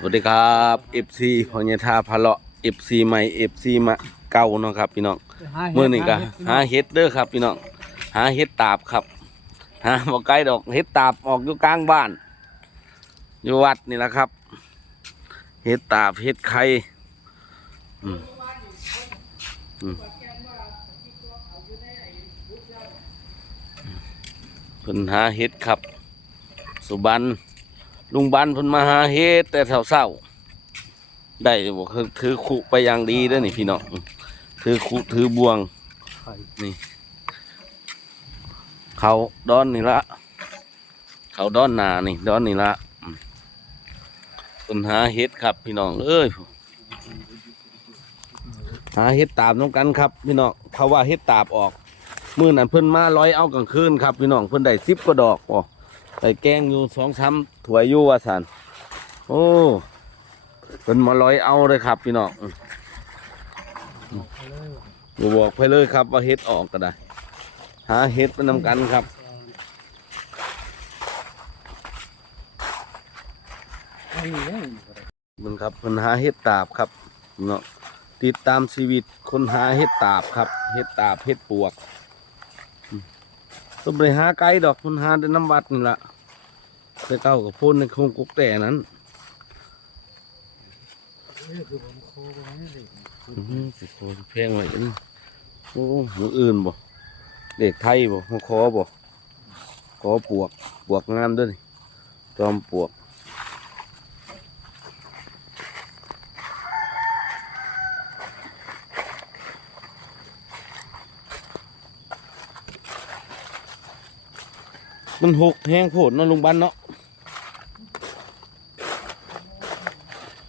สวัสดีครับ FC พญาธาพะเลาะ FC ใหม่ FC มาเก่าเนาะครับพี่น้องเมื่อนี้ก็หาเฮ็ดเด้อครับพี่น้องหาเฮ็ดตาบครับหาบ่ไกลดอกเฮ็ดตาบออกอยู่กลางบ้าน อยู่วัดนี่แหละครับเฮ็ดตาบเฮ็ดไข่อืมอืมเพิ่นหาเฮ็ดครับ สุบัน ลุงบันเพิ่นมาหาเฮ็ดแต่เช้าเช้าๆได้บอกคือถือคุไปอย่างดีเด้อนี่พี่น้องถือคุถือบวงนี่ เขาดอนนี่ละเขาดอนหนานี่ดอนนี่ละอืมเพิ่นหาเฮ็ดครับพี่น้องเอ้ยหาเฮ็ดตาบน้องกันครับพี่น้องเพราะว่าเฮ็ดตาบออก มื้อนั้นเพิ่นมาร้อยเอากลางคืนครับพี่น้องเพิ่นได้สิบกว่าดอกอ๋อ ใส่แกงอยู่สองช้ำถวยอยู่ว่าสันโอ้เป็นมาลอยเอาเลยครับพี่น้องอย่บอกไปเลยครับว่าเฮ็ดออกก็ได้ หาเฮ็ดไปนำกันครับมันครับคนหาเฮ็ดตาบครับเนาะติดตามชีวิตคนหาเฮ็ดตาบครับเฮ็ดตาบเฮ็ดปวก ต้องไปหาไกลดอกคนหาได้น้ำวัดนี่ละไปเก้ากับพ่นในโครงกุกแต่นั้นอือหือสิโคสิแพงไว้นนี้โอ้หมูอื่นบ่เด็กไทยบ่หัวคอบ่คอปวกปวกงามด้วยนี่จอมปวก มันหกแห้งโผดเนาะลุงบันเนาะ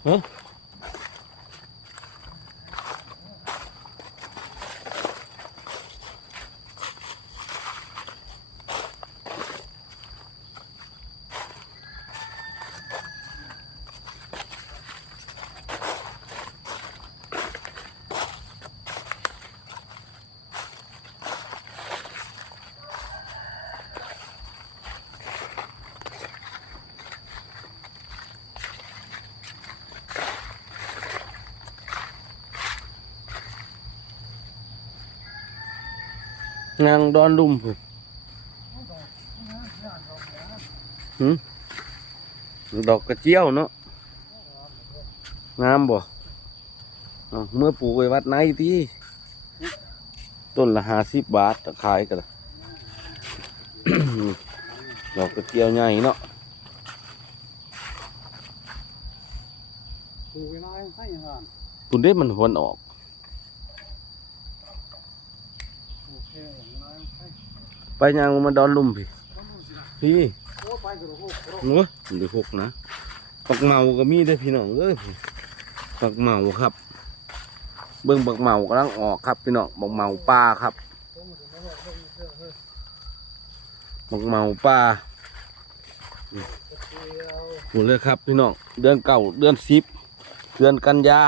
เฮ้ นางดอนลุมพุ่นหืมดอกกระเจียวเนาะงามบ่เมื่อปลูกไว้วัดไหนที่ต้นละห้าสิบบาทขายกันดอกกระเจียวใหญ่เนาะปลูกไว้น้อยให้ยังไงคุณได้มันหวนออกป ไปยางมาดอนลุมพี่ พี่โอ้ดดกระโดดโอ้ยเดี๋ยวหกนะปักเมาก็มีได้พี่น้องเอ้ยปักเมาครับ เบิ่งปักเมากำลังออกครับพี่น้องปักเมาปลาครับต้องมาถึงแล้วว่าต้องมีเครื่องเฮ้ยปักเมาปลาหมดเลยครับพี่น้องเดือนเก่าเดือนสิบเดือนกันยา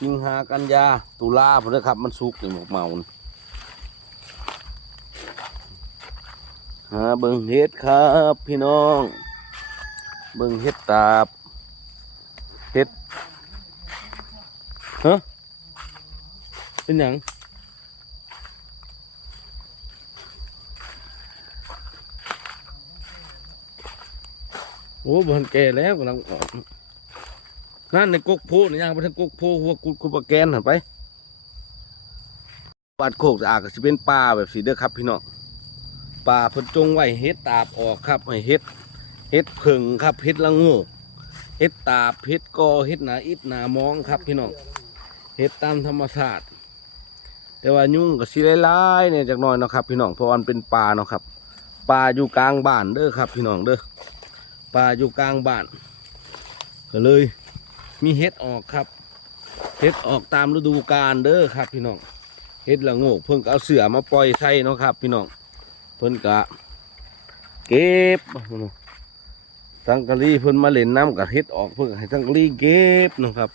สิงหากันยาตุลาผมเลยครับ มันสุกนี่ปักเมา หาเบิ่งเฮ็ดครับพี่น้อง เบิ่งเฮ็ดตาบเฮ็ดฮะเป็นหยังโอ้บทันแก่แล้วกำลังออกนั่นในกกโพนี่ยังบ่ทันกกโพหัวกุดกุบแกนหันไปวัดโคกสะอาดก็สิเป็นป่าแบบสีเด้อครับพี่น้อง ป่าเพิ่นจงไว้เฮ็ดตาบออกครับให้เฮ็ดเฮ็ดผึ่งครับเฮ็ดละงูเฮ็ดตาบเฮ็ดกอเฮ็ดหนาอิดหนามองครับพี่น้องเฮ็ดตามธรรมชาติแต่ว่ายุ่งกับสิหลายๆเนี่ยจักน่อยเนาะครับ พี่น้องเพราะวันเป็นป่าเนาะครับป่าอยู่กลางบ้านเด้อครับ พี่น้องเด้อป่าอยู่กลางบ้านก็เลย มีเฮ็ดออกครับเฮ็ดออกตามฤดูกาลเด้อครับ พี่น้องเฮ็ดละโงกเพิ่นก็เอาเสือมาปล่อยใส่เนาะครับ พี่น้อง เพิ่นก็เก็บสังกะรีเพิ่นมาเล่นน้ำกับเฮ็ดออกเพิ่นให้สังกะรีเก็บนะครับ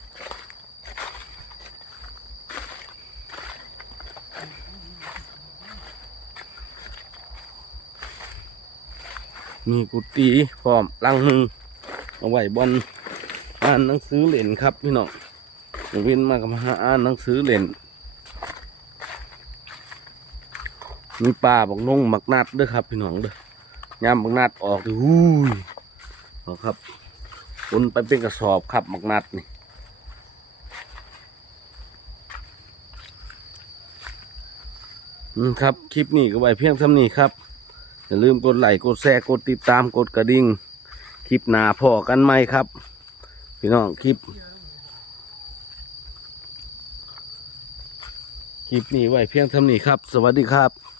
มีกุฏิพร้อมลังหนึ่งเอาไว้บนอ่านหนังสือเล่นครับพี่น้องน้องวินมากับมาอ่านหนังสือเล่น มีปลาบักนงบักนัดเด้อครับ พี่น้องเด้อยามบักนัดออกดิหูยเอาครับคนไปเป็นกระสอบครับบักนัดนี่อืมครับ คลิปนี้ก็ไว้เพียงเท่านี้ครับ อย่าลืมกดไลค์กดแชร์กดติดตามกดกระดิ่งคลิปหน้าพอกันไหมครับ พี่น้องคลิป คลิปนี้ไว้เพียงเท่านี้ครับ สวัสดีครับ